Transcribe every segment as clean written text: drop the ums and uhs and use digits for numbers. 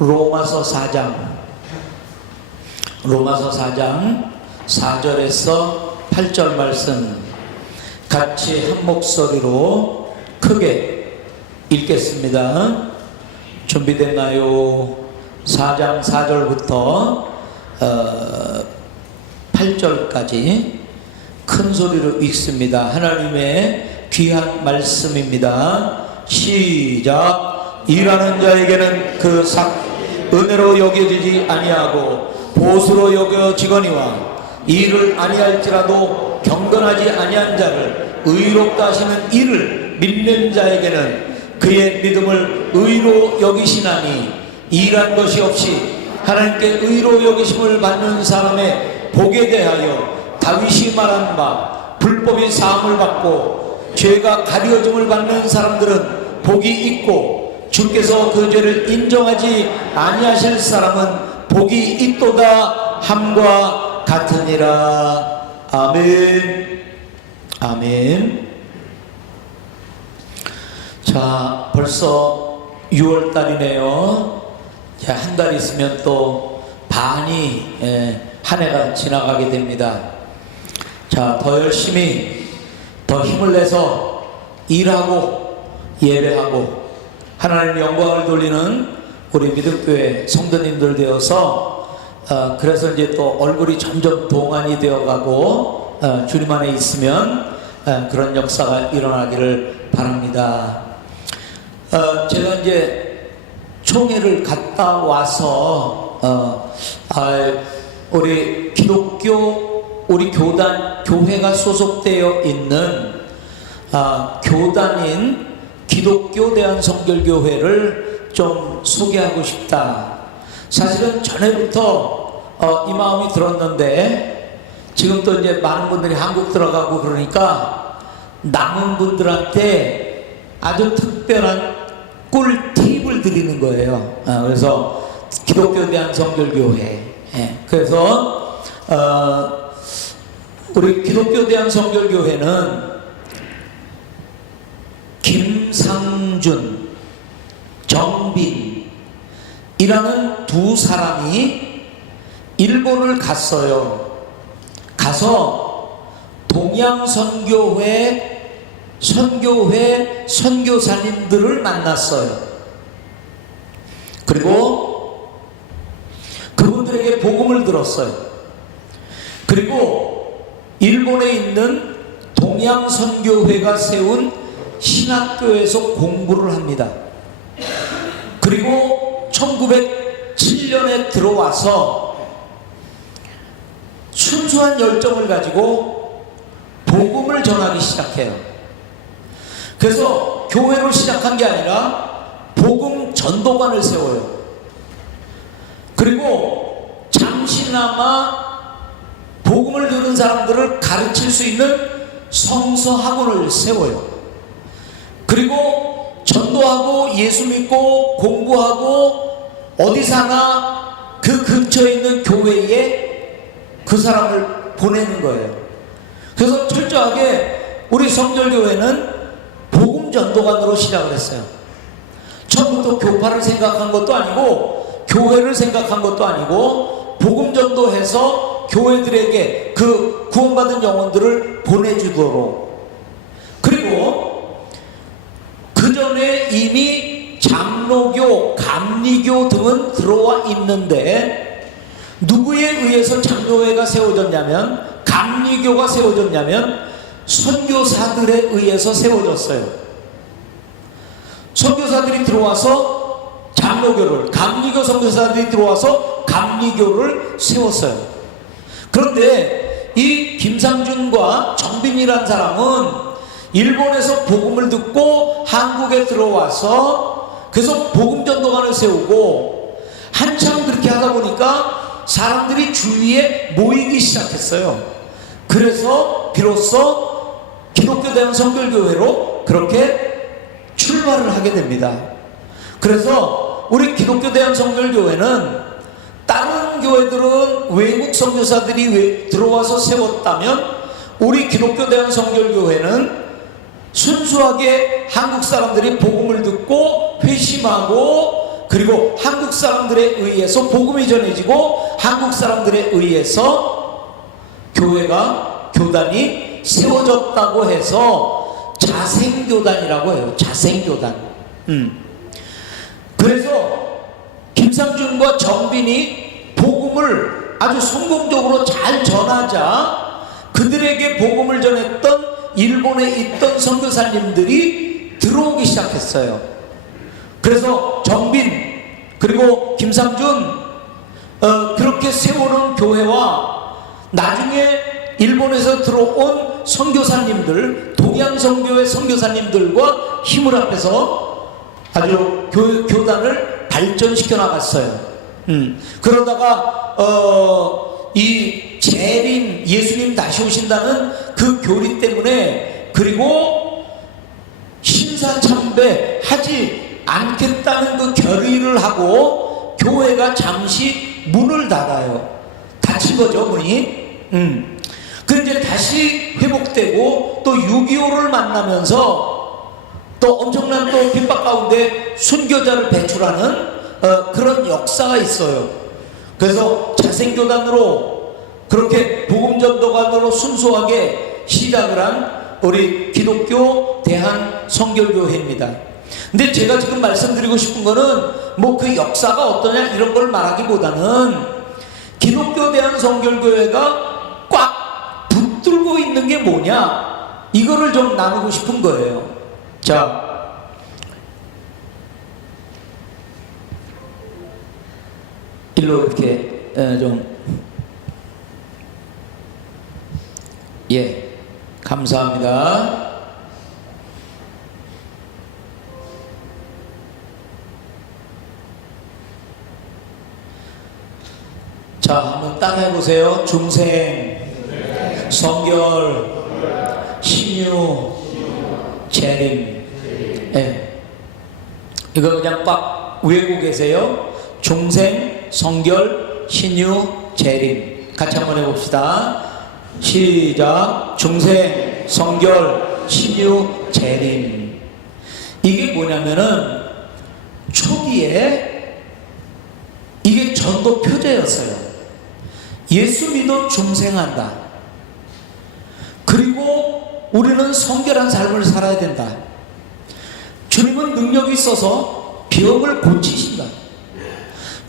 로마서 4장 4절에서 8절 말씀 같이 한 목소리로 크게 읽겠습니다. 준비됐나요? 4장 4절부터 8절까지 큰 소리로 읽습니다. 하나님의 귀한 말씀입니다. 시작. 일하는 자에게는 그 은혜로 여겨지지 아니하고 보수로 여겨지거니와 이를 아니할지라도 경건하지 아니한 자를 의롭다 하시는 이를 믿는 자에게는 그의 믿음을 의로 여기시나니 일한 것이 없이 하나님께 의로 여기심을 받는 사람의 복에 대하여 다윗이 말한 바 불법이 사함을 받고 죄가 가려짐을 받는 사람들은 복이 있고 주께서 그 죄를 인정하지 아니하실 사람은 복이 있도다 함과 같으니라. 아멘. 아멘. 자, 벌써 6월달이네요. 한 달 있으면 또 반이 한 해가 지나가게 됩니다. 자, 더 열심히 더 힘을 내서 일하고 예배하고 하나님 영광을 돌리는 우리 믿음교회 성도님들 되어서 그래서 이제 또 얼굴이 점점 동안이 되어가고 주님 안에 있으면 그런 역사가 일어나기를 바랍니다. 제가 이제 총회를 갔다 와서 우리 기독교 우리 교회가 소속되어 있는 교단인 기독교 대한성결교회를 좀 소개하고 싶다. 사실은 전에부터 이 마음이 들었는데 지금 또 이제 많은 분들이 한국 들어가고 그러니까 남은 분들한테 아주 특별한 꿀팁을 드리는 거예요. 그래서 기독교 대한성결교회. 그래서 우리 기독교 대한성결교회는 김상준, 정빈이라는 두 사람이 일본을 갔어요. 가서 동양선교회 선교사님들을 만났어요. 그리고 그분들에게 복음을 들었어요. 그리고 일본에 있는 동양선교회가 세운 신학교에서 공부를 합니다. 그리고 1907년에 들어와서 순수한 열정을 가지고 복음을 전하기 시작해요. 그래서 교회로 시작한 게 아니라 복음 전도관을 세워요. 그리고 잠시나마 복음을 들은 사람들을 가르칠 수 있는 성서학원을 세워요. 그리고 전도하고 예수 믿고 공부하고 어디 사나 그 근처에 있는 교회에 그 사람을 보내는 거예요. 그래서 철저하게 우리 성결교회는 복음 전도관으로 시작을 했어요. 처음부터 교파를 생각한 것도 아니고 교회를 생각한 것도 아니고 복음 전도해서 교회들에게 그 구원받은 영혼들을 보내주도록. 그리고 그 전에 이미 장로교, 감리교 등은 들어와 있는데 누구에 의해서 장로회가 세워졌냐면 감리교가 세워졌냐면 선교사들에 의해서 세워졌어요. 선교사들이 들어와서 장로교를, 감리교 선교사들이 들어와서 감리교를 세웠어요. 그런데 이 김상준과 정빈이라는 사람은 일본에서 복음을 듣고 한국에 들어와서 그래서 복음 전도관을 세우고 한참 그렇게 하다 보니까 사람들이 주위에 모이기 시작했어요. 그래서 비로소 기독교 대한성결교회로 그렇게 출발을 하게 됩니다. 그래서 우리 기독교 대한성결교회는 다른 교회들은 외국 선교사들이 들어와서 세웠다면 우리 기독교 대한성결교회는 순수하게 한국 사람들이 복음을 듣고 회심하고 그리고 한국 사람들에 의해서 복음이 전해지고 한국 사람들에 의해서 교회가 교단이 세워졌다고 해서 자생교단이라고 해요. 자생교단. 그래서 김상준과 정빈이 복음을 아주 성공적으로 잘 전하자 그들에게 복음을 전했던 일본에 있던 선교사님들이 들어오기 시작했어요. 그래서 정빈 그리고 김상준 그렇게 세우는 교회와 나중에 일본에서 들어온 선교사님들, 동양선교회 선교사님들과 힘을 합해서 아주 교단을 발전시켜 나갔어요. 그러다가 이 재림, 예수님 다시 오신다는 그 교리 때문에, 그리고 신사참배 하지 않겠다는 그 결의를 하고 교회가 잠시 문을 닫아요. 닫힌 거죠, 문이. 그런데 다시 회복되고 또 6.25를 만나면서 또 엄청난 또 핍박 가운데 순교자를 배출하는 그런 역사가 있어요. 그래서 자생교단으로 그렇게 복음전도관으로 순수하게 시작을 한 우리 기독교 대한성결교회입니다. 근데 제가 지금 말씀드리고 싶은 거는 뭐 그 역사가 어떠냐 이런 걸 말하기보다는 기독교 대한성결교회가 꽉 붙들고 있는 게 뭐냐 이거를 좀 나누고 싶은 거예요. 자, 일로 이렇게 감사합니다. 자, 한번 따라해 보세요. 중생, 성결, 신유, 재림. 이거 그냥 꽉 외우고 계세요. 중생, 성결, 신유, 재림. 같이 한번 해봅시다. 시작. 중생, 성결, 신유, 재림. 이게 뭐냐면은 초기에 이게 전도 표제였어요. 예수 믿어 중생한다. 그리고 우리는 성결한 삶을 살아야 된다. 주님은 능력이 있어서 병을 고치신다.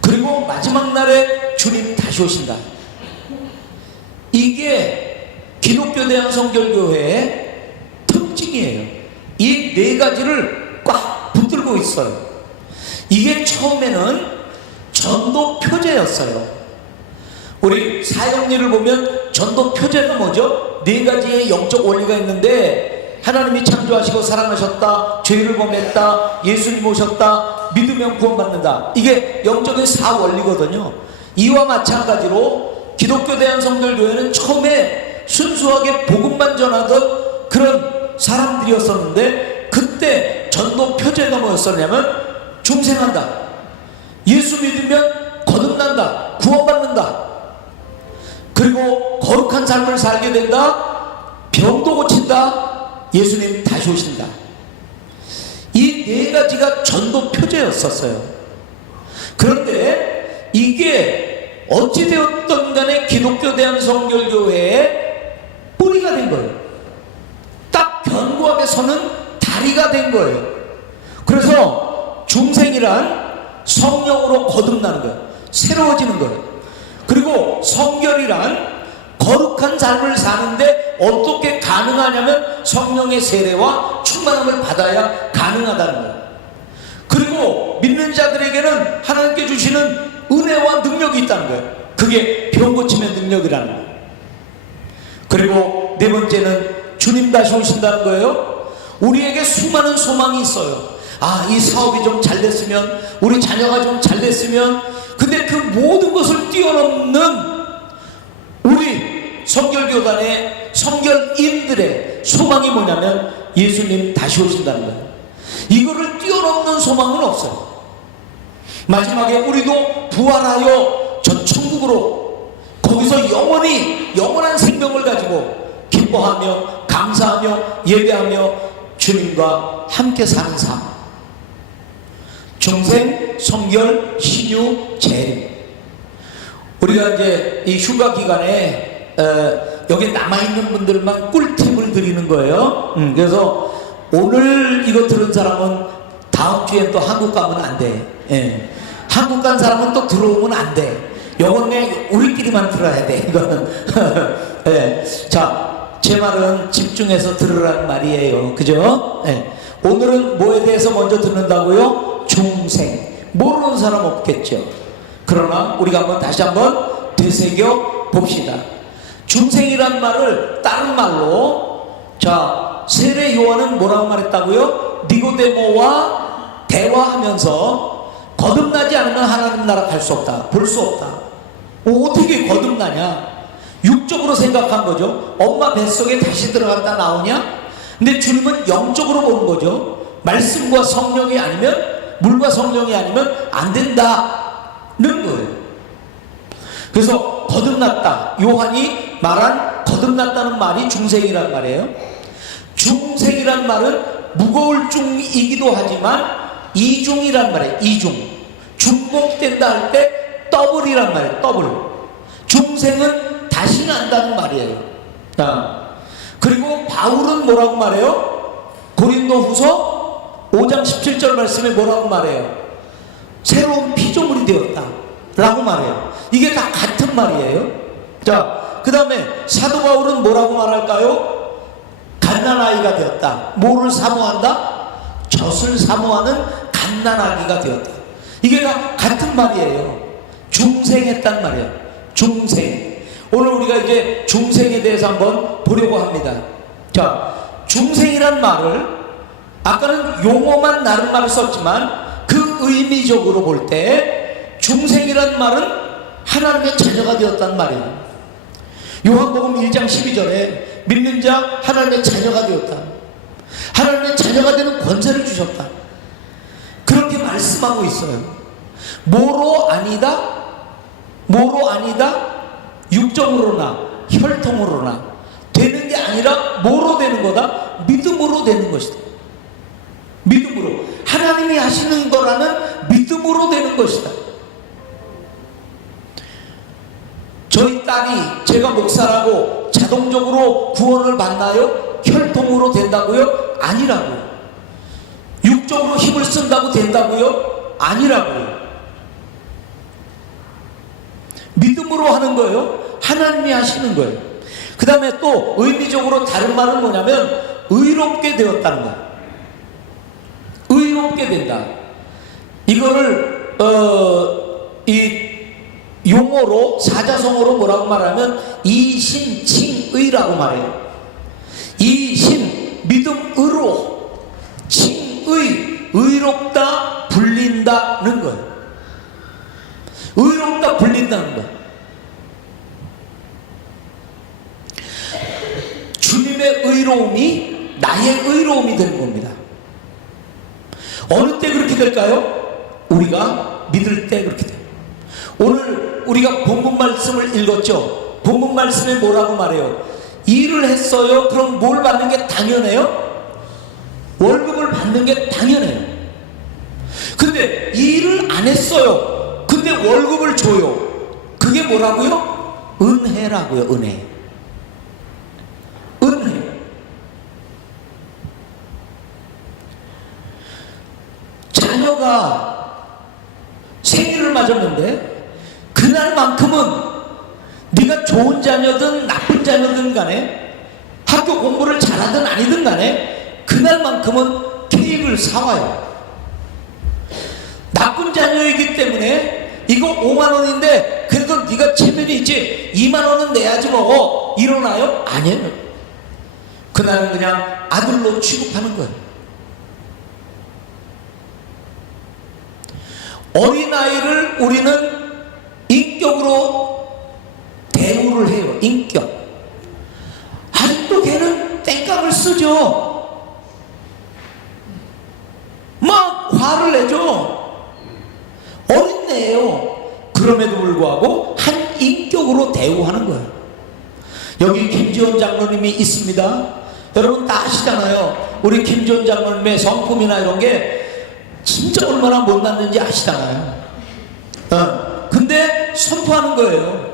그리고 마지막 날에 주님 다시 오신다. 이게 기독교 대한성결교회의 특징이에요. 이 네 가지를 꽉 붙들고 있어요. 이게 처음에는 전도 표제였어요. 우리 사형리를 보면 전도 표제가 뭐죠? 네 가지의 영적 원리가 있는데, 하나님이 창조하시고 사랑하셨다, 죄를 범했다, 예수님 오셨다, 믿으면 구원받는다. 이게 영적인 사원리거든요. 이와 마찬가지로 기독교 대한성결교회는 처음에 순수하게 복음만 전하던 그런 사람들이었었는데, 그때 전도 표제가 뭐였었냐면 중생한다, 예수 믿으면 거듭난다, 구원받는다, 그리고 거룩한 삶을 살게 된다, 병도 고친다, 예수님 다시 오신다. 이 네 가지가 전도 표제였었어요. 그런데 이게 어찌되었던 간에 기독교 대한성결교회의 뿌리가 된 거예요. 딱 견고하게 서는 다리가 된 거예요. 그래서 중생이란 성령으로 거듭나는 거예요. 새로워지는 거예요. 그리고 성결이란 거룩한 삶을 사는데 어떻게 가능하냐면 성령의 세례와 충만함을 받아야 가능하다는 거예요. 그리고 믿는 자들에게는 하나님께 주시는 은혜와 능력이 있다는 거예요. 그게 병 고침의 능력이라는 거예요. 그리고 네 번째는 주님 다시 오신다는 거예요. 우리에게 수많은 소망이 있어요. 아, 이 사업이 좀 잘 됐으면, 우리 자녀가 좀 잘 됐으면. 근데 그 모든 것을 뛰어넘는 우리 성결교단의 성결인들의 소망이 뭐냐면 예수님 다시 오신다는 거예요. 이거를 뛰어넘는 소망은 없어요. 마지막에 우리도 부활하여 전 천국으로, 거기서 영원한 생명을 가지고 기뻐하며 감사하며 예배하며 주님과 함께 사는 삶. 중생, 성결, 신유, 재림. 우리가 이제 이 휴가 기간에 여기 남아있는 분들만 꿀팁을 드리는 거예요. 그래서 오늘 이거 들은 사람은 다음 주엔 또 한국 가면 안 돼. 예. 한국 간 사람은 또 들어오면 안 돼. 요건 그냥 우리끼리만 들어야 돼. 이거는. 예. 자, 제 말은 집중해서 들으라는 말이에요. 그죠? 예. 오늘은 뭐에 대해서 먼저 듣는다고요? 중생. 모르는 사람 없겠죠. 그러나 우리가 한번 다시 한번 되새겨 봅시다. 중생이란 말을 다른 말로, 자, 세례 요한은 뭐라고 말했다고요? 니고데모와 대화하면서 거듭나지 않으면 하나님 나라 갈 수 없다, 볼 수 없다. 어떻게 거듭나냐? 육적으로 생각한 거죠. 엄마 뱃속에 다시 들어갔다 나오냐? 근데 주님은 영적으로 보는 거죠. 말씀과 성령이 아니면, 물과 성령이 아니면 안 된다는 거예요. 그래서 거듭났다, 요한이 말한 거듭났다는 말이 중생이란 말이에요. 중생이란 말은 무거울 중이기도 하지만 이중이란 말이에요. 이중. 중복된다 할 때 더블이란 말이에요. 더블. 중생은 다시 난다는 말이에요. 그리고 바울은 뭐라고 말해요? 고린도후서 5장 17절 말씀에 뭐라고 말해요? 새로운 피조물이 되었다 라고 말해요. 이게 다 같은 말이에요. 자, 그 다음에 사도 바울은 뭐라고 말할까요? 갓난아이가 되었다. 뭐를 사모한다? 젖을 사모하는 갓난아기가 되었다. 이게 다 같은 말이에요. 중생했단 말이에요. 중생. 오늘 우리가 이제 중생에 대해서 한번 보려고 합니다. 자, 중생이란 말을 아까는 용어만 다른 말을 썼지만 그 의미적으로 볼 때 중생이란 말은 하나님의 자녀가 되었단 말이에요. 요한복음 1장 12절에 믿는 자 하나님의 자녀가 되었다. 하나님의 자녀가 되는 권세를 주셨다. 그렇게 말씀하고 있어요. 뭐로 아니다? 뭐로 아니다? 육정으로나 혈통으로나 되는 게 아니라 뭐로 되는 거다? 믿음으로 되는 것이다. 믿음으로. 하나님이 하시는 거라는 믿음으로 되는 것이다. 저희 딸이 제가 목사라고 자동적으로 구원을 받나요? 혈통으로 된다고요? 아니라고요. 육적으로 힘을 쓴다고 된다고요? 아니라고요. 믿음으로 하는 거예요. 하나님이 하시는 거예요. 그 다음에 또 의미적으로 다른 말은 뭐냐면 의롭게 되었다는 거예요. 의롭게 된다. 이거를 이 용어로 사자성어로 뭐라고 말하면 이신칭의라고 말해요. 이신 믿음으로, 칭의 의롭다 불린다는 거예요. 의롭다 불린다는 거예요. 주님의 의로움이 나의 의로움이 되는 겁니다. 어느 때 그렇게 될까요? 우리가 믿을 때 그렇게 돼요. 오늘 우리가 본문 말씀을 읽었죠. 본문 말씀에 뭐라고 말해요? 일을 했어요. 그럼 뭘 받는 게 당연해요? 월급을 받는 게 당연해요. 근데 일을 안 했어요. 근데 월급을 줘요. 그게 뭐라고요? 은혜라고요. 은혜. 은혜. 자녀가 생일을 맞았는데 그날만큼은 네가 좋은 자녀든 나쁜 자녀든 간에 학교 공부를 잘하든 아니든 간에 그날만큼은 케이크를 사와요. 나쁜 자녀이기 때문에 이거 5만 원인데 그래도 네가 체면이 있지 2만 원은 내야지 뭐 이러나요? 아니에요. 그날은 그냥 아들로 취급하는 거예요. 어린아이를 우리는 인격으로 대우를 해요. 인격. 아직도 걔는 땡깡을 쓰죠. 막 화를 내죠. 어린애예요. 그럼에도 불구하고 한 인격으로 대우하는 거예요. 여기 김지원 장로님이 있습니다. 여러분 다 아시잖아요. 우리 김지원 장로님의 성품이나 이런 게 진짜 얼마나 못났는지 아시잖아요. 근데 선포하는 거예요.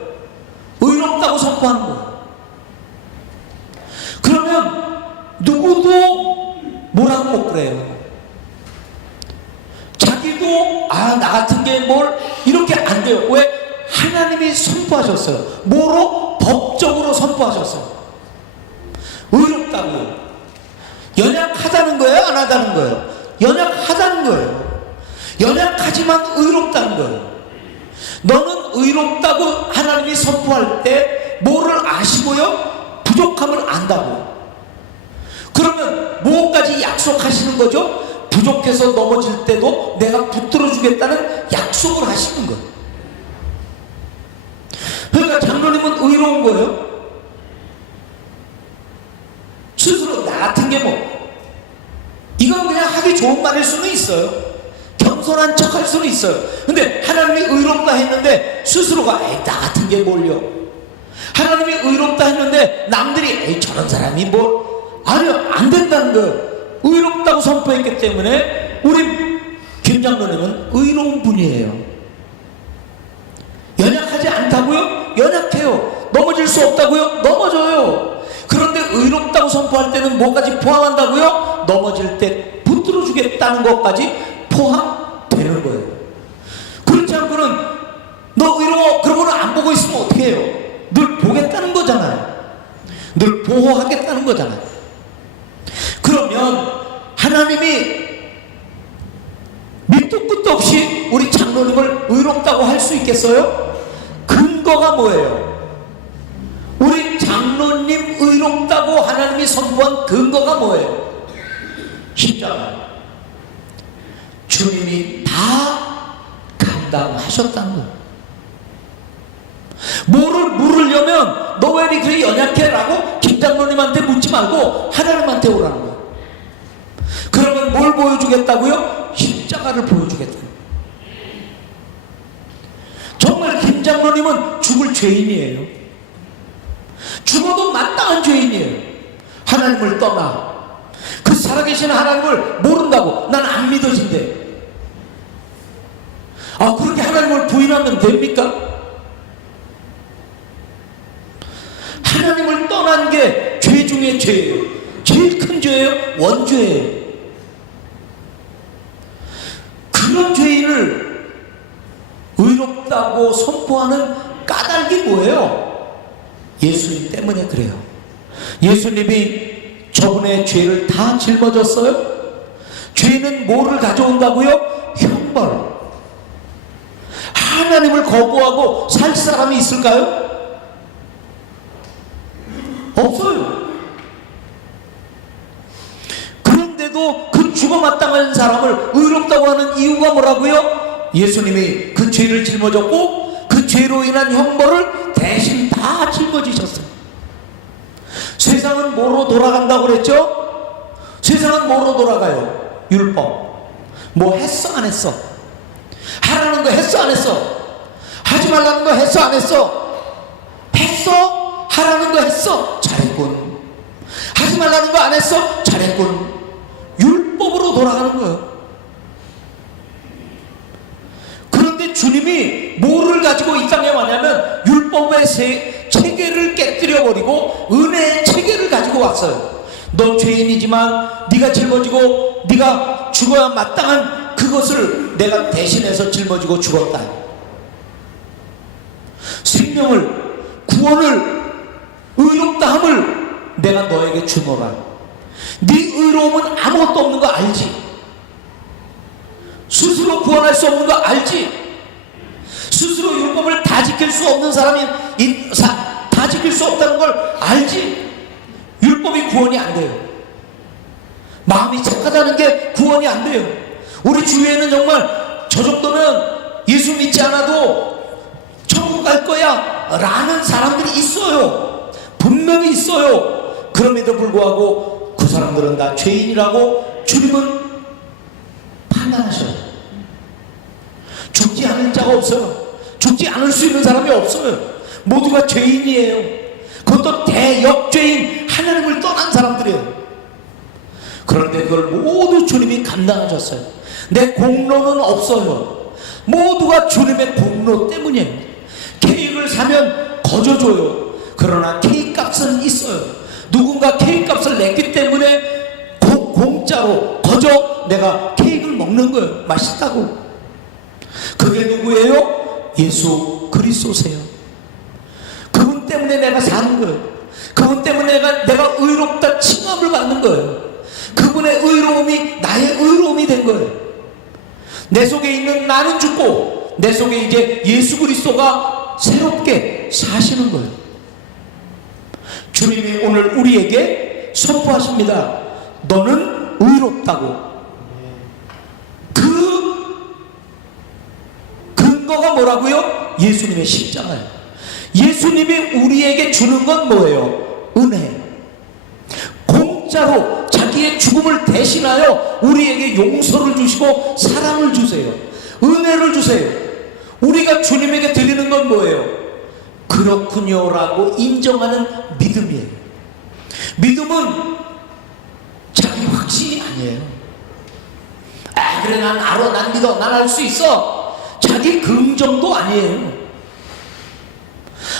의롭다고 선포하는 거예요. 그러면 누구도 뭐라고 못 그래요. 자기도 나 같은 게 뭘 이렇게 안 돼요. 왜? 하나님이 선포하셨어요. 뭐로? 법적으로 선포하셨어요. 의롭다고요. 연약하다는 거예요? 안 하다는 거예요? 연약하다는 거예요. 연약하지만 의롭다는 거예요. 너는 의롭다고 하나님이 선포할 때 뭐를 아시고요? 부족함을 안다고요. 그러면 뭐까지 약속하시는 거죠? 부족해서 넘어질 때도 내가 붙들어 주겠다는 약속을 하시는 거예요. 그러니까 장로님은 의로운 거예요. 스스로 나 같은 게 이건 그냥 하기 좋은 말일 수는 있어요. 겸손한 척 할 수는 있어요. 근데 하나님이 의롭다 했는데 스스로가 나 같은 게 뭘요? 하나님이 의롭다 했는데 남들이 저런 사람이 아니요, 안 된다는 거예요. 의롭다고 선포했기 때문에 우리 김 장로님은 의로운 분이에요. 연약하지 않다고요? 연약해요. 넘어질 수 없다고요? 넘어져요. 그런데 의롭다고 선포할 때는 뭐까지 포함한다고요? 넘어질 때 붙들어 주겠다는 것까지 포함되는 거예요. 그렇지 않고는 너 의로워 그러고는 안 보고 있으면 어떻게 해요? 늘 보겠다는 거잖아요. 늘 보호하겠다는 거잖아요. 그러면 하나님이 밑도 끝도 없이 우리 장로님을 의롭다고 할 수 있겠어요? 근거가 뭐예요? 우리 장로님 의롭다고 하나님이 선포한 근거가 뭐예요? 십자가. 주님이 다 감당하셨다는 거예요. 뭐를 물으려면 너 왜 이렇게 연약해? 라고 김 장로님한테 묻지 말고 하나님한테 오라는 거예요. 그러면 뭘 보여주겠다고요? 십자가를 보여주겠다. 정말 김 장로님은 죽을 죄인이에요. 죽어도 마땅한 죄인이에요. 하나님을 떠나 그 살아계신 하나님을 모른다고 난 안 믿어진대. 그렇게 하나님을 부인하면 됩니까? 하나님을 떠난 게 죄 중에 죄예요. 제일 큰 죄예요. 원죄예요. 그런 죄인을 의롭다고 선포하는 까닭이 뭐예요? 예수님 때문에 그래요. 예수님이 저분의 죄를 다 짊어졌어요. 죄는 뭐를 가져온다고요? 형벌. 하나님을 거부하고 살 사람이 있을까요? 없어요. 그런데도 그 죽어 마땅한 사람을 의롭다고 하는 이유가 뭐라고요? 예수님이 그 죄를 짊어졌고 그 죄로 인한 형벌을 대신 다 짊어지셨어요. 세상은 뭐로 돌아간다고 그랬죠? 세상은 뭐로 돌아가요? 율법. 뭐 했어 안 했어? 하라는 거 했어 안 했어? 하지 말라는 거 했어 안 했어? 했어? 하라는 거 했어? 잘했군. 하지 말라는 거 안 했어? 잘했군. 율법으로 돌아가는 거예요. 그런데 주님이 뭐를 가지고 이 땅에 왔냐면 율법의 체계를 깨뜨려버리고 은혜의 체계를 가지고 왔어요. 너 죄인이지만 네가 짊어지고 네가 죽어야 마땅한 그것을 내가 대신해서 짊어지고 죽었다. 생명을, 구원을, 의롭다함을 내가 너에게 주노라. 네 의로움은 아무것도 없는 거 알지? 스스로 구원할 수 없는 거 알지? 스스로 율법을 다 지킬 수 없는 사람이 다 지킬 수 없다는 걸 알지? 율법이 구원이 안 돼요. 마음이 착하다는 게 구원이 안 돼요. 우리 주위에는 정말 저 정도면 예수 믿지 않아도 천국 갈 거야 라는 사람들이 있어요. 분명히 있어요. 그럼에도 불구하고 그 사람들은 다 죄인이라고 주님은 판단하셔요. 죽지 않을 자가 없어요. 죽지 않을 수 있는 사람이 없어요. 모두가 죄인이에요. 그것도 대역죄인, 하나님을 떠난 사람들이에요. 그런데 그걸 모두 주님이 감당하셨어요. 내 공로는 없어요. 모두가 주님의 공로 때문이에요. 케이크를 사면 거저 줘요. 그러나 케이크 값은 있어요. 누군가 케이크 값을 냈기 때문에 공짜로 거저 내가 케이크를 먹는 거예요. 맛있다고. 그게 누구예요? 예수 그리스도세요. 그분 때문에 내가 사는 거예요. 그분 때문에 내가 의롭다 칭함을 받는 거예요. 그분의 의로움이 나의 의로움이 된 거예요. 내 속에 있는 나는 죽고 내 속에 이제 예수 그리스도가 새롭게 사시는 거예요. 주님이 오늘 우리에게 선포하십니다. 너는 의롭다고. 그 근거가 뭐라고요? 예수님의 십자가예요. 예수님이 우리에게 주는 건 뭐예요? 은혜. 공짜로 자기의 죽음을 대신하여 우리에게 용서를 주시고 사랑을 주세요. 은혜를 주세요. 우리가 주님에게 드리는 건 뭐예요? 그렇군요 라고 인정하는 믿음이에요. 믿음은 자기 확신이 아니에요. 아 그래 난 알아, 난 믿어, 난 알 수 있어. 자기 긍정도 아니에요.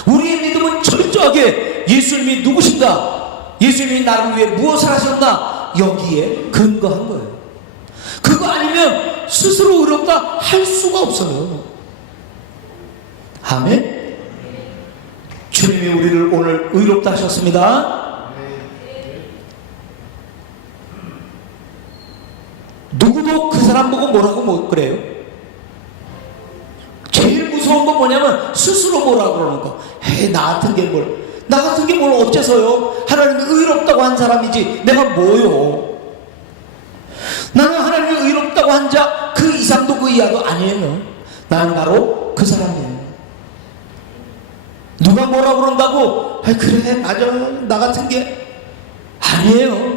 우리의 믿음은 철저하게 예수님이 누구신가, 예수님이 나를 위해 무엇을 하셨나, 여기에 근거한 거예요. 그거 아니면 스스로 의롭다 할 수가 없어요. 아멘. 주님이 우리를 오늘 의롭다 하셨습니다. 누구도 그 사람 보고 뭐라고 못 그래요. 제일 무서운 건 뭐냐면 스스로 뭐라고 그러는 거. 에이 나 같은 게 뭘 어째서요? 하나님이 의롭다고 한 사람이지 내가 뭐요? 나는 하나님이 의롭다고 한 자 그 이상도 그 이하도 아니에요. 나는 바로 그 사람이에요. 누가 뭐라고 그런다고 아이 그래 맞아 나 같은 게 아니에요.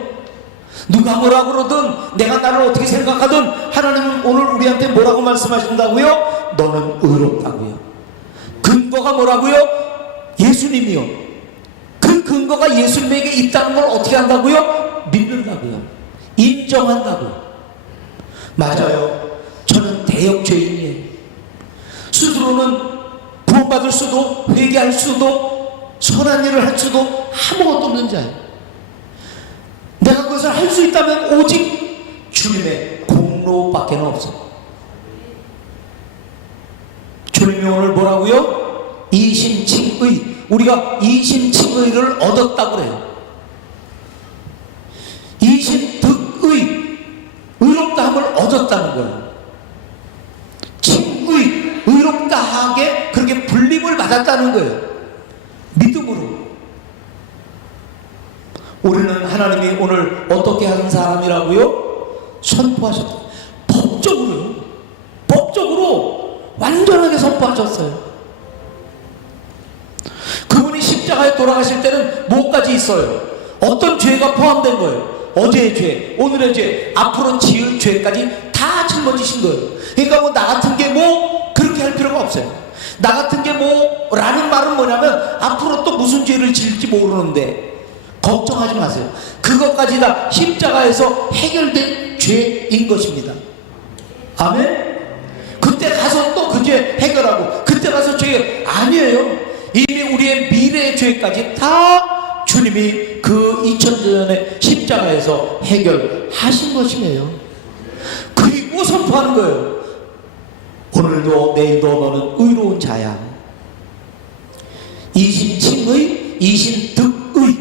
누가 뭐라고 그러든 내가 나를 어떻게 생각하든 하나님은 오늘 우리한테 뭐라고 말씀하신다고요? 너는 의롭다고요. 근거가 뭐라고요? 예수님이요. 그 근거가 예수님에게 있다는 걸 어떻게 한다고요? 믿는다고요. 인정한다고요. 맞아요. 저는 대역 죄인이에요. 스스로는 구원받을 수도 회개할 수도 선한 일을 할 수도 아무것도 없는 자예요. 내가 그것을 할 수 있다면 오직 주님의 공로밖에 없어. 주님이 오늘 뭐라고요? 이신칭의. 우리가 이신칭의를 얻었다고 그래요. 이신득의 의롭다함을 얻었다는 거예요. 칭의 의롭다하게 그렇게 불림을 받았다는 거예요. 믿음으로. 우리는 하나님이 오늘 어떻게 하는 사람이라고요? 선포하셨다. 법적으로요. 법적으로 완전하게 선포하셨어요. 그분이 십자가에 돌아가실 때는 뭐까지 있어요? 어떤 죄가 포함된 거예요? 어제의 죄, 오늘의 죄, 앞으로 지을 죄까지 다 짊어지신 거예요. 그러니까 뭐 나 같은 게 뭐 그렇게 할 필요가 없어요. 나 같은 게 뭐 라는 말은 뭐냐면 앞으로 또 무슨 죄를 지을지 모르는데 걱정하지 마세요. 그것까지 다 십자가에서 해결된 죄인 것입니다. 아멘? 그때 가서 또 그 죄 해결하고 그때 가서 죄 아니에요. 이미 우리의 미래의 죄까지 다 주님이 그 2000년 전에 십자가에서 해결하신 것이에요. 그리고 선포하는 거예요. 오늘도 내일도 너는 의로운 자야. 이신칭의 이신득의.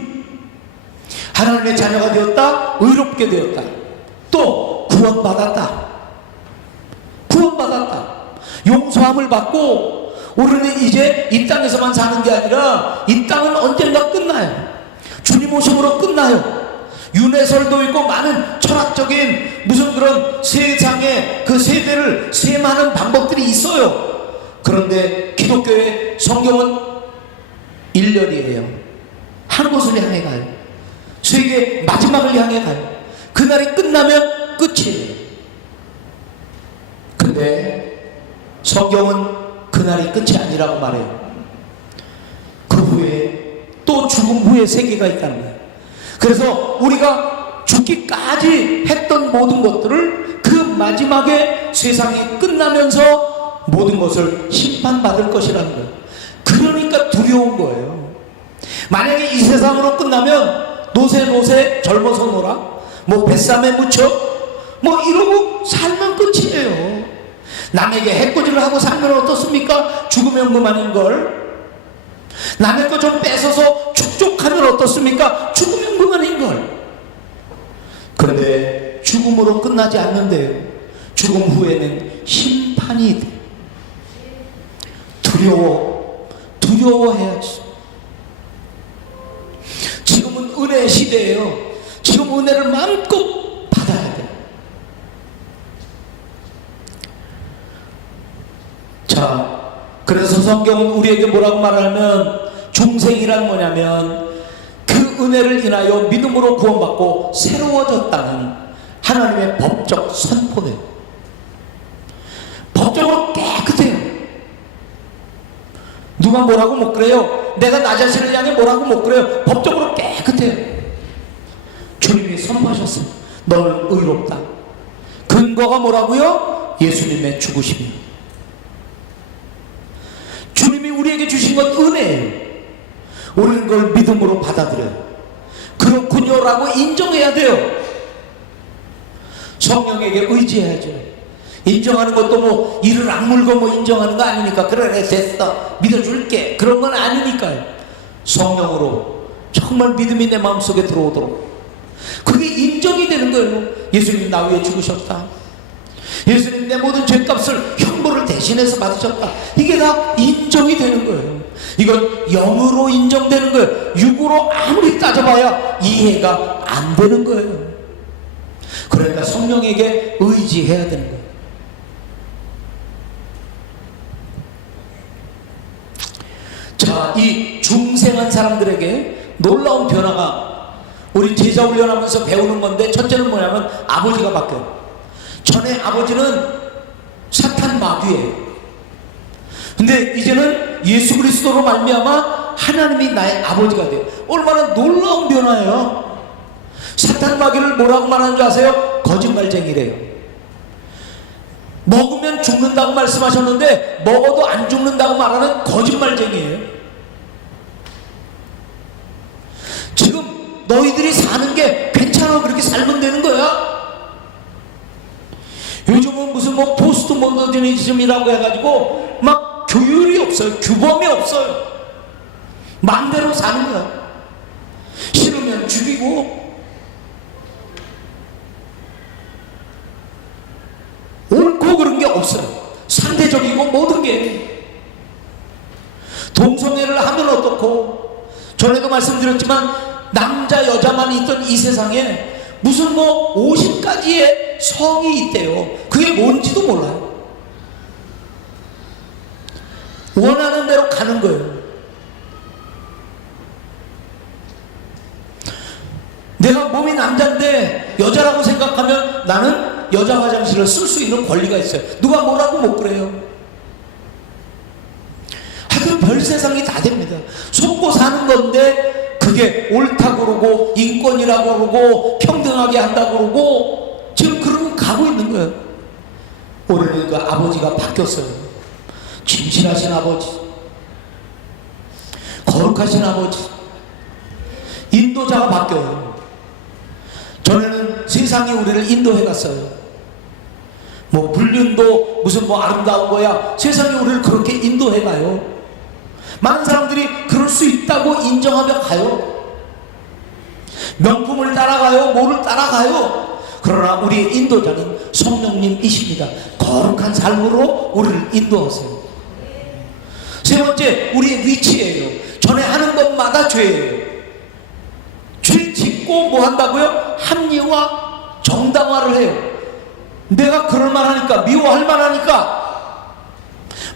하나님의 자녀가 되었다. 의롭게 되었다. 또 구원받았다. 구원받았다. 용서함을 받고 우리는 이제 이 땅에서만 사는 게 아니라 이 땅은 언젠가 끝나요. 주님 오심으로 끝나요. 윤회설도 있고 많은 철학적인 무슨 그런 세상의 그 세대를 셈하는 방법들이 있어요. 그런데 기독교의 성경은 일렬이에요. 한 곳을 향해 가요. 세계 마지막을 향해 가요. 그날이 끝나면 끝이에요. 근데 성경은 그날이 끝이 아니라고 말해요. 그 후에 또 죽음 후에 세계가 있다는 거예요. 그래서 우리가 죽기까지 했던 모든 것들을 그 마지막에 세상이 끝나면서 모든 것을 심판받을 것이라는 거예요. 그러니까 두려운 거예요. 만약에 이 세상으로 끝나면 노세 젊어서 놀아, 뭐 뱃삼에 묻혀, 뭐 이러고 살면 끝이에요. 남에게 해코지를 하고 살면 어떻습니까? 죽으면 그만인걸. 남의 거 좀 뺏어서 축족하면 어떻습니까? 죽으면 그만인걸. 그런데 죽음으로 끝나지 않는데요. 죽음 후에는 심판이 돼. 두려워해야지. 지금은 은혜 시대예요. 지금 은혜를 마음껏 받아야 돼. 자, 그래서 성경은 우리에게 뭐라고 말하면, 중생이란 뭐냐면 그 은혜를 인하여 믿음으로 구원받고 새로워졌다는 하나님의 법적 선포예요. 법적으로 깨끗해요. 누가 뭐라고 못 그래요. 내가 나 자신을 향해 뭐라고 못 그래요. 법적으로 깨끗해요. 주님이 선포하셨어요. 너는 의롭다. 근거가 뭐라고요? 예수님의 죽으심이에요. 주님이 우리에게 주신 건 은혜예요. 우리는 그걸 믿음으로 받아들여요. 그렇군요라고 인정해야 돼요. 성령에게 의지해야죠. 인정하는 것도 뭐 이를 악물고 뭐 인정하는 거 아니니까 그래 됐어 믿어줄게 그런 건 아니니까요. 성령으로 정말 믿음이 내 마음속에 들어오도록 그게 인정이 되는 거예요. 예수님 나 위해 죽으셨다. 예수님 내 모든 죄값을 형벌을 대신해서 받으셨다. 이게 다 인정이 되는 거예요. 이건 영으로 인정되는 거예요. 육으로 아무리 따져봐야 이해가 안 되는 거예요. 그러니까 성령에게 의지해야 되는 거예요. 자, 이 중생한 사람들에게 놀라운 변화가 우리 제자 훈련하면서 배우는 건데, 첫째는 뭐냐면 아버지가 바뀌어요. 전에 아버지는 사탄 마귀예요. 근데 이제는 예수 그리스도로 말미암아 하나님이 나의 아버지가 돼요. 얼마나 놀라운 변화예요. 사탄 마귀를 뭐라고 말하는 줄 아세요? 거짓말쟁이래요. 먹으면 죽는다고 말씀하셨는데 먹어도 안 죽는다고 말하는 거짓말쟁이에요. 지금 너희들이 사는 게 괜찮아 그렇게 살면 되는 거야? 요즘은 무슨 뭐 포스트 모더니즘이라고 해가지고 막 규율이 없어요. 규범이 없어요. 마음대로 사는 거야. 싫으면 죽이고 옳고 그런 게 없어요. 상대적이고 모든 게. 동성애를 하면 어떻고, 전에도 말씀드렸지만 남자 여자만 있던 이 세상에 무슨 뭐 50가지의 성이 있대요. 그게 뭔지도 몰라요. 원하는 대로 가는 거예요. 내가 몸이 남자인데 여자라고 생각하면 나는 여자 화장실을 쓸 수 있는 권리가 있어요. 누가 뭐라고 못 그래요. 하여튼 별 세상이 다 됩니다. 속고 사는 건데 그게 옳다고 그러고 인권이라고 그러고 평등하게 한다고 그러고 지금 그러고 가고 있는 거예요. 올해는 그 아버지가 바뀌었어요. 진실하신 아버지, 거룩하신 아버지, 인도자가 바뀌어요. 전에는 세상이 우리를 인도해 갔어요. 뭐 불륜도 무슨 뭐 아름다운 거야. 세상이 우리를 그렇게 인도해 가요. 많은 사람들이 그럴 수 있다고 인정하며 가요. 명품을 따라가요. 뭐를 따라가요. 그러나 우리의 인도자는 성령님이십니다. 거룩한 삶으로 우리를 인도하세요. 세 번째, 우리의 위치예요. 전에 하는 것마다 죄예요. 죄 짓고 뭐 한다고요? 합리화, 정당화를 해요. 내가 그럴 만하니까, 미워할 만하니까,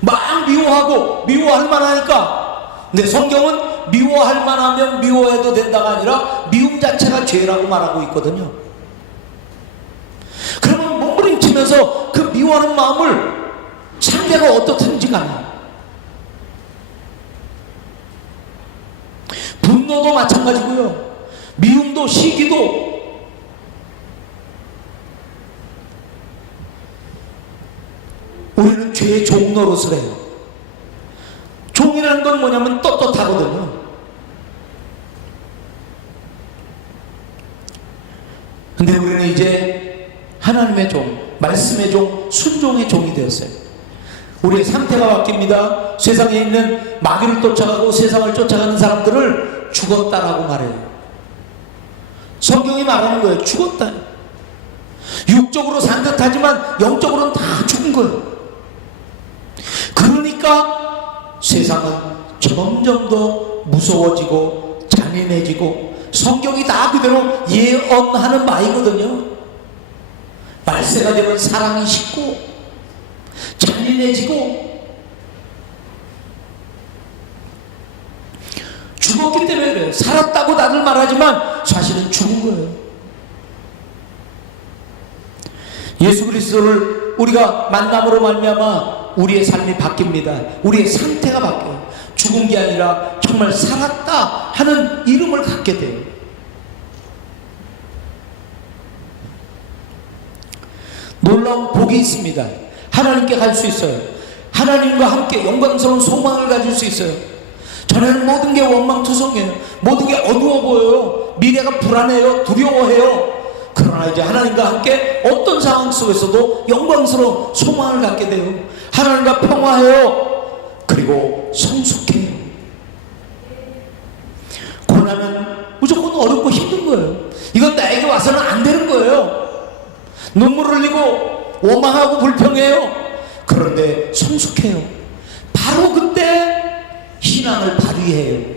막 미워하고 미워할 만하니까. 근데 성경은 미워할 만하면 미워해도 된다가 아니라 미움 자체가 죄라고 말하고 있거든요. 그러면 몸부림치면서 그 미워하는 마음을 상대가 어떻든지 간에, 분노도 마찬가지고요. 미움도, 시기도 우리는 죄의 종 노릇을 해요. 종이라는 건 뭐냐면 떳떳하거든요. 근데 우리는 이제 하나님의 종, 말씀의 종, 순종의 종이 되었어요. 우리의 상태가 바뀝니다. 세상에 있는 마귀를 쫓아가고 세상을 쫓아가는 사람들을 죽었다라고 말해요. 성경이 말하는 거예요. 죽었다. 육적으로 산 듯하지만 영적으로는 다 죽은 거예요. 그러니까 세상은 점점 더 무서워지고 잔인해지고, 성경이 다 그대로 예언하는 바이거든요. 말세가 되면 사랑이 식고 잔인해지고, 죽었기 때문에 그래요. 살았다고 다들 말하지만 사실은 죽은 거예요. 예수 그리스도를 우리가 만남으로 말미암아 우리의 삶이 바뀝니다. 우리의 상태가 바뀌어요. 죽은 게 아니라 정말 살았다 하는 이름을 갖게 돼요. 놀라운 복이 있습니다. 하나님께 갈 수 있어요. 하나님과 함께 영광스러운 소망을 가질 수 있어요. 전에는 모든 게 원망투성이에요. 모든 게 어두워 보여요. 미래가 불안해요. 두려워해요. 그러나 이제 하나님과 함께 어떤 상황 속에서도 영광스러운 소망을 갖게 돼요. 하나님과 평화해요. 그리고 성숙해요. 고난은 무조건 어렵고 힘든 거예요. 이건 나에게 와서는 안 되는 거예요. 눈물 흘리고 원망하고 불평해요. 그런데 성숙해요. 바로 그때 신앙을 발휘해요.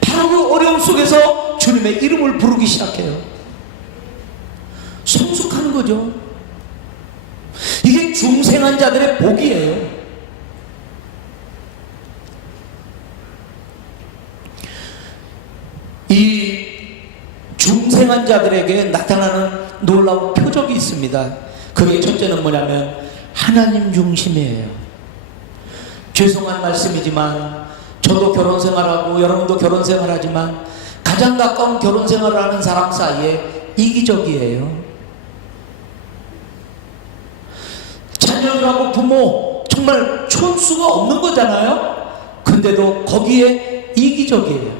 바로 그 어려움 속에서 주님의 이름을 부르기 시작해요. 성숙하는 거죠. 이게 중생한 자들의 복이에요. 이 중생한 자들에게 나타나는 놀라운 표적이 있습니다. 그게 첫째는 뭐냐면 하나님 중심이에요. 죄송한 말씀이지만 저도 결혼생활하고 여러분도 결혼생활하지만 가장 가까운 결혼생활을 하는 사람 사이에 이기적이에요. 자녀들하고 부모 정말 촌수가 없는 거잖아요. 근데도 거기에 이기적이에요.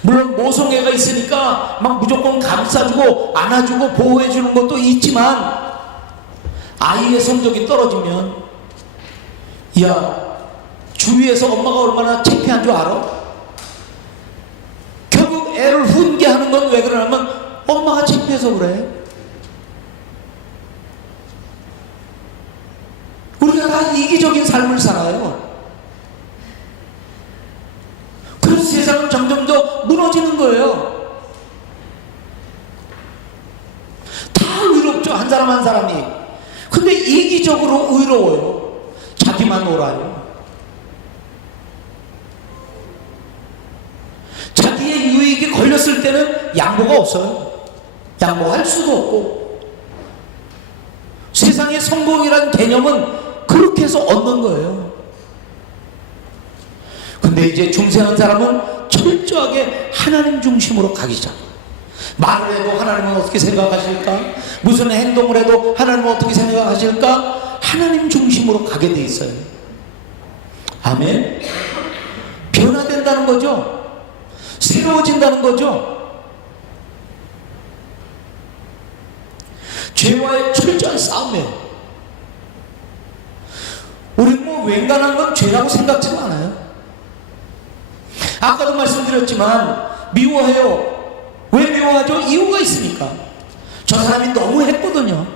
물론 모성애가 있으니까 막 무조건 감싸주고 안아주고 보호해주는 것도 있지만, 아이의 성적이 떨어지면 야, 주위에서 엄마가 얼마나 창피한 줄 알아? 결국 애를 훈계하는 건 왜 그러냐면 엄마가 창피해서 그래. 우리가 다 이기적인 삶을 살아요. 그래서 세상은 점점 더 무너지는 거예요. 다 의롭죠, 한 사람 한 사람이. 근데 이기적으로 의로워요. 자기만 놀아요. 자기의 유익이 걸렸을 때는 양보가 없어요. 양보할 수도 없고. 세상의 성공이라는 개념은 그렇게 해서 얻는 거예요. 근데 이제 중생한 사람은 철저하게 하나님 중심으로 가기 시작해요. 말을 해도 하나님은 어떻게 생각하실까? 무슨 행동을 해도 하나님은 어떻게 생각하실까? 하나님 중심으로 가게 돼 있어요. 아멘. 변화된다는 거죠. 새로워진다는 거죠. 죄와의 철저한 싸움이에요. 우리는 뭐 웬간한 건 죄라고 생각지도 않아요. 아까도 말씀드렸지만 미워해요. 왜 미워하죠? 이유가 있으니까. 저 사람이 너무 했거든요.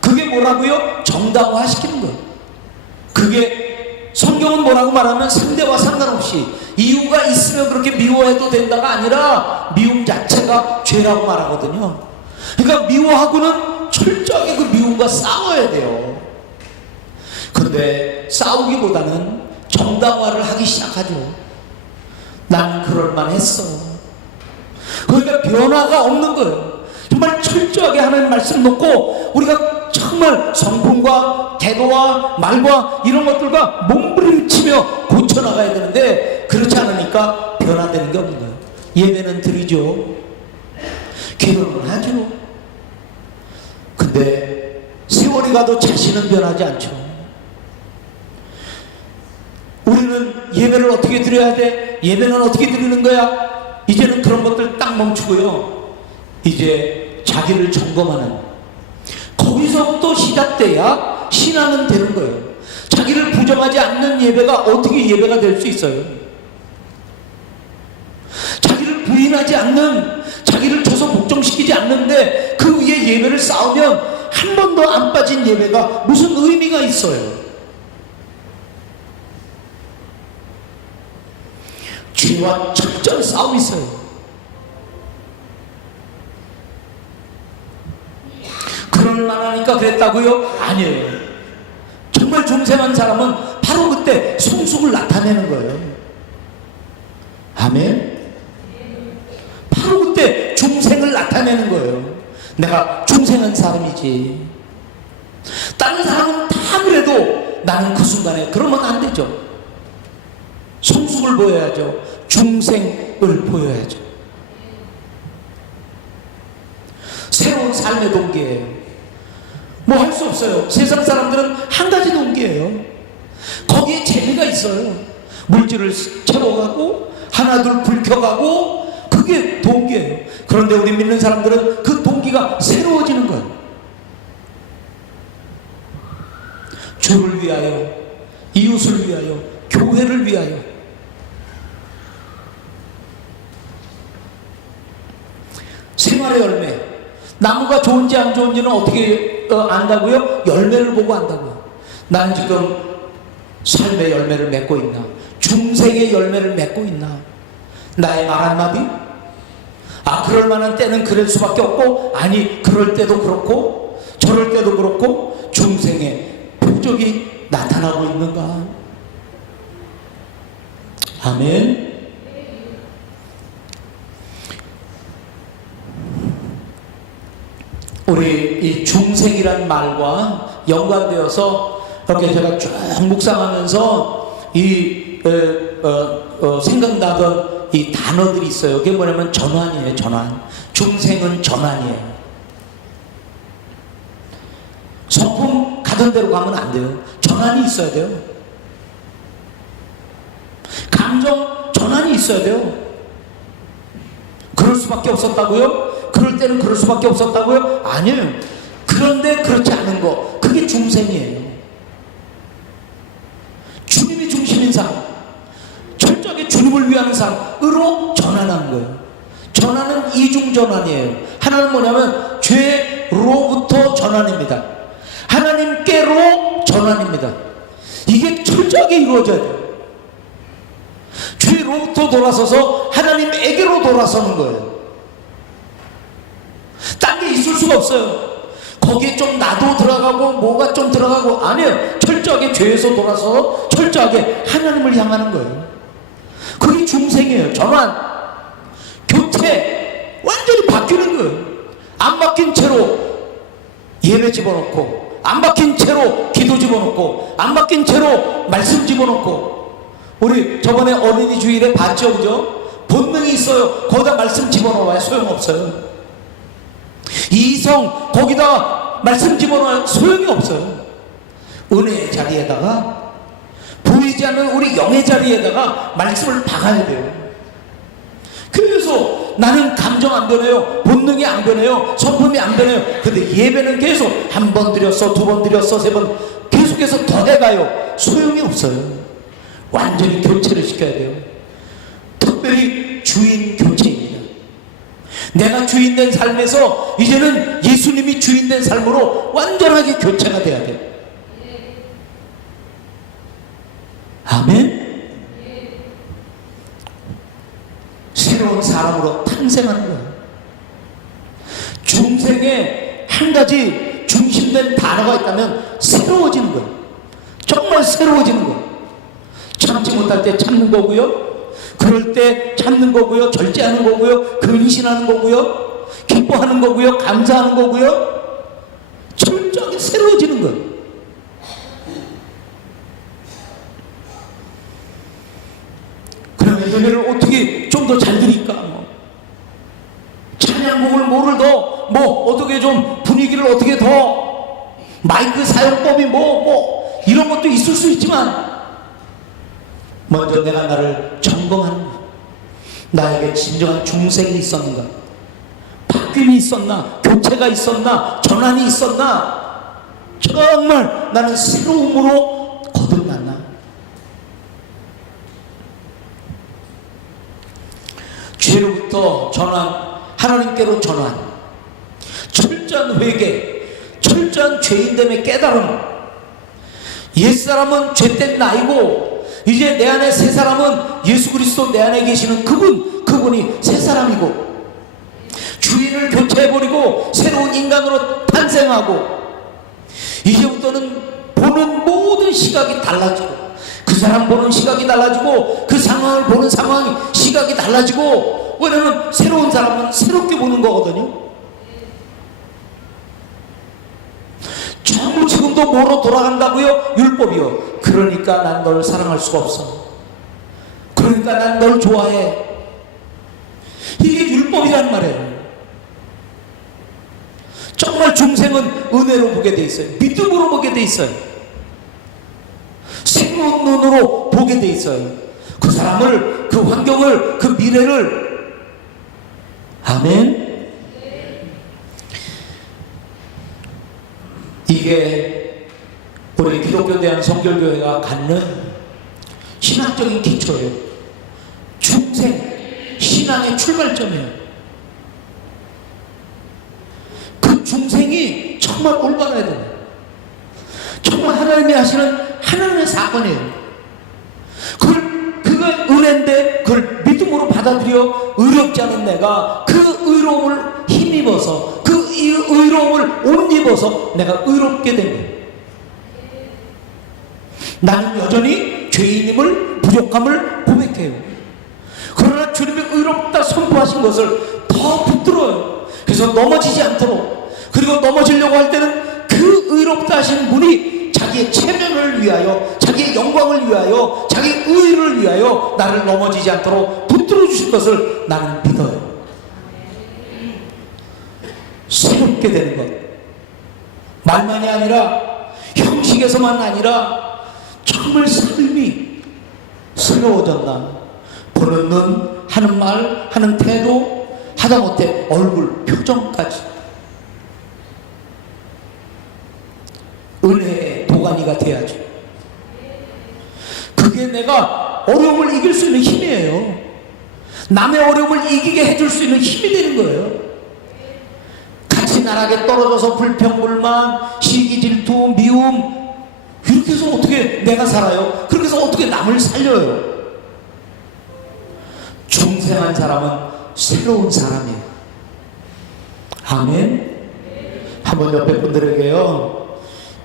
그게 뭐라고요? 정당화 시키는 거예요. 그게 성경은 뭐라고 말하면 상대와 상관없이 이유가 있으면 그렇게 미워해도 된다가 아니라 미움 자체가 죄라고 말하거든요. 그러니까 미워하고는 철저하게 그 미움과 싸워야 돼요. 그런데 싸우기보다는 정당화를 하기 시작하죠. 나는 그럴만 했어. 그러니까 변화가 없는 거예요. 정말 철저하게 하나님 말씀 놓고 우리가 정말 성품과 태도와 말과 이런 것들과 몸부림치며 고쳐나가야 되는데 그렇지 않으니까 변화되는 게 없는 거예요. 예배는 드리죠. 기도는 하죠. 근데 세월이 가도 자신은 변하지 않죠. 우리는 예배를 어떻게 드려야 돼? 예배는 어떻게 드리는 거야? 이제는 그런 것들 딱 멈추고요. 이제 자기를 점검하는, 거기서부터 시작돼야 신앙은 되는 거예요. 자기를 부정하지 않는 예배가 어떻게 예배가 될 수 있어요? 자기를 부인하지 않는, 자기를 줘서 복종시키지 않는데 그 위에 예배를 쌓으면 한 번도 안 빠진 예배가 무슨 의미가 있어요? 죄와 철저한 싸움이 있어요. 그럴 만하니까 그랬다고요? 아니에요. 정말 중생한 사람은 바로 그때 성숙을 나타내는 거예요. 아멘. 바로 그때 중생을 나타내는 거예요. 내가 중생한 사람이지. 다른 사람은 다 그래도 나는 그 순간에 그러면 안 되죠. 성숙을 보여야죠. 중생을 보여야죠. 새로운 삶의 동기예요. 뭐 할 수 없어요. 세상 사람들은 한 가지 동기예요. 거기에 재미가 있어요. 물질을 채워가고 하나둘 불켜가고, 그게 동기예요. 그런데 우리 믿는 사람들은 그 동기가 새로워지는 거예요. 주를 위하여, 이웃을 위하여, 교회를 위하여. 생활의 열매. 나무가 좋은지 안 좋은지는 어떻게 안다고요? 열매를 보고 안다고요. 나는 지금 삶의 열매를 맺고 있나? 중생의 열매를 맺고 있나? 나의 말 한마디? 그럴 만한 때는 그럴 수밖에 없고, 아니 그럴 때도 그렇고 저럴 때도 그렇고, 중생의 표적이 나타나고 있는가? 아멘. 우리 이 중생이란 말과 연관되어서 이렇게 제가 쭉 묵상하면서 생각나던 이 단어들이 있어요. 그게 뭐냐면 전환이에요. 전환. 중생은 전환이에요. 성품 가던 대로 가면 안 돼요. 전환이 있어야 돼요. 감정 전환이 있어야 돼요. 그럴 수밖에 없었다고요? 그럴 때는 그럴 수밖에 없었다고요? 아니에요. 그런데 그렇지 않은 거, 그게 중생이에요. 주님이 중심인 사람, 철저하게 주님을 위하는 사람으로 전환하는 거예요. 전환은 이중전환이에요. 하나는 뭐냐면 죄로부터 전환입니다. 하나님께로 전환입니다. 이게 철저하게 이루어져야 돼요. 죄로부터 돌아서서 하나님에게로 돌아서는 거예요. 딴 게 있을 수가 없어요. 거기에 좀 나도 들어가고 뭐가 좀 들어가고, 아니에요. 철저하게 죄에서 돌아서 철저하게 하나님을 향하는 거예요. 그게 중생이에요. 전환, 교체, 완전히 바뀌는 거예요. 안 바뀐 채로 예배 집어넣고, 안 바뀐 채로 기도 집어넣고, 안 바뀐 채로 말씀 집어넣고. 우리 저번에 어린이 주일에 봤죠, 그죠? 본능이 있어요. 거기다 말씀 집어넣어야 소용없어요. 이성 거기다가 말씀 집어넣어야 소용이 없어요. 은혜의 자리에다가, 보이지 않는 우리 영의 자리에다가 말씀을 박아야 돼요. 그래서 나는 감정 안 변해요. 본능이 안 변해요. 성품이 안 변해요. 근데 예배는 계속 한 번 드렸어, 두 번 드렸어, 세 번 계속해서 더 해가요. 소용이 없어요. 완전히 교체를 시켜야 돼요. 특별히 주인 교체입니다. 내가 주인된 삶에서 이제는 예수님이 주인된 삶으로 완전하게 교체가 돼야 돼요. 아멘. 새로운 사람으로 탄생하는 거예요. 중생에 한 가지 중심된 단어가 있다면 새로워지는 거예요. 정말 새로워지는 거예요. 참지 못할 때 참는 거고요, 그럴 때 참는 거고요, 절제하는 거고요, 근신하는 거고요, 기뻐하는 거고요, 감사하는 거고요, 철저하게 새로워지는 거예요. 그러면 예배를 어떻게 좀 더 잘 드릴까? 찬양곡을 뭐를 더, 어떻게 좀 분위기를 어떻게 더 마이크 사용법이 이런 것도 있을 수 있지만 먼저 내가 나를 점검하는 것. 나에게 진정한 중생이 있었는가? 바뀜이 있었나? 교체가 있었나? 전환이 있었나? 정말 나는 새로움으로 거듭났나? 죄로부터 전환, 하나님께로 전환, 철저한 회개, 철저한 죄인됨의 깨달음. 옛사람은 죄된 나이고 이제 내 안에 새 사람은 예수 그리스도 내 안에 계시는 그분이 새 사람이고, 주인을 교체해버리고 새로운 인간으로 탄생하고, 이제부터는 보는 모든 시각이 달라지고, 그 사람 보는 시각이 달라지고, 그 상황을 보는 시각이 달라지고. 왜냐면 새로운 사람은 새롭게 보는 거거든요. 전부 지금도 뭐로 돌아간다고요? 율법이요. 그러니까 난 널 사랑할 수가 없어. 그러니까 난 널 좋아해. 이게 율법이란 말이에요. 정말 중생은 은혜로 보게 돼 있어요. 믿음으로 보게 돼 있어요. 새로운 눈으로 보게 돼 있어요. 그 사람을, 그 환경을, 그 미래를. 아멘. 이게 우리 기독교 대한 성결교회가 갖는 신학적인 기초예요. 중생, 신앙의 출발점이에요. 그 중생이 정말 올바라야 돼요. 정말 하나님이 하시는 하나님의 사건이에요. 그걸 은혜인데 그걸 믿음으로 받아들여 의롭지 않은 내가 그 의로움을 힘입어서, 그 의로움을 옷 입어서 내가 의롭게 된 거예요. 나는 여전히 죄인임을, 부족함을 고백해요. 그러나 주님이 의롭다 선포하신 것을 더 붙들어요. 그래서 넘어지지 않도록, 그리고 넘어지려고 할 때는 그 의롭다 하신 분이 자기의 체면을 위하여, 자기의 영광을 위하여, 자기의 의를 위하여 나를 넘어지지 않도록 붙들어 주실 것을 나는 믿어요. 새롭게 되는 것, 말만이 아니라, 형식에서만 아니라 정말 삶이 새로워졌나. 보는 눈, 하는 말, 하는 태도, 하다못해 얼굴 표정까지 은혜의 도가니가 돼야죠. 그게 내가 어려움을 이길 수 있는 힘이에요. 남의 어려움을 이기게 해줄 수 있는 힘이 되는 거예요. 같이 나락에 떨어져서 불평불만, 시기, 질투, 미움, 이렇게 해서 어떻게 내가 살아요? 그렇게 해서 어떻게 남을 살려요? 중생한 사람은 새로운 사람이에요. 아멘. 한번 옆에 분들에게요,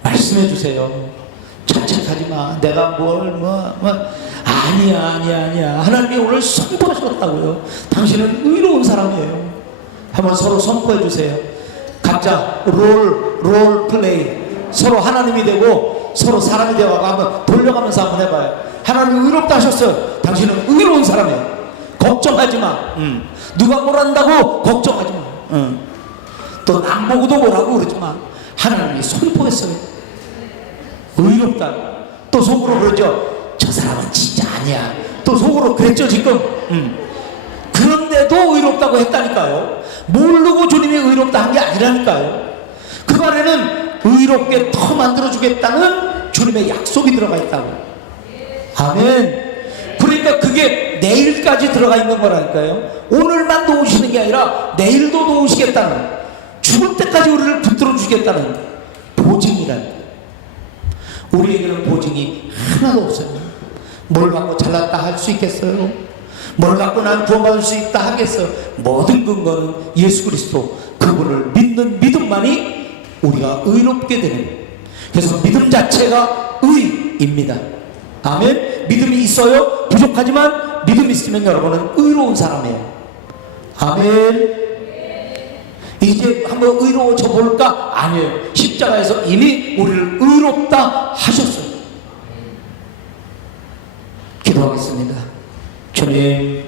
말씀해 주세요. 자책하지 마. 내가 아니야. 하나님이 오늘 선포하셨다고요. 당신은 의로운 사람이에요. 한번 서로 선포해 주세요. 각자 롤 플레이. 서로 하나님이 되고 서로 사람이 되어가고 한번 돌려가면서 한번 해봐요. 하나님이 의롭다 하셨어요. 당신은 의로운 사람이에요. 걱정하지 마. 누가 뭘 한다고 걱정하지 마. 또 남 보고도 뭐라고 그러지 마. 하나님이 선포했어요. 의롭다. 또 속으로 그러죠. 저 사람은 진짜 아니야. 또 속으로 그랬죠 지금. 그런데도 의롭다고 했다니까요. 모르고 주님이 의롭다 한 게 아니라니까요. 그 말에는 의롭게 더 만들어주겠다는 주님의 약속이 들어가 있다고. 아멘. 그러니까 그게 내일까지 들어가 있는 거라니까요. 오늘만 도우시는 게 아니라 내일도 도우시겠다는, 죽을 때까지 우리를 붙들어 주겠다는 보증이라니까요. 우리에게는 보증이 하나도 없어요. 뭘 갖고 잘났다 할 수 있겠어요? 뭘 갖고 난 구원받을 수 있다 하겠어요? 모든 근거는 예수 그리스도, 그분을 믿는 믿음만이 우리가 의롭게 되는, 그래서 믿음 자체가 의입니다. 아멘. 믿음이 있어요. 부족하지만 믿음 있으면 여러분은 의로운 사람이에요. 아멘. 이제 한번 의로워져 볼까? 아니에요. 십자가에서 이미 우리를 의롭다 하셨어요. 기도하겠습니다. 주님,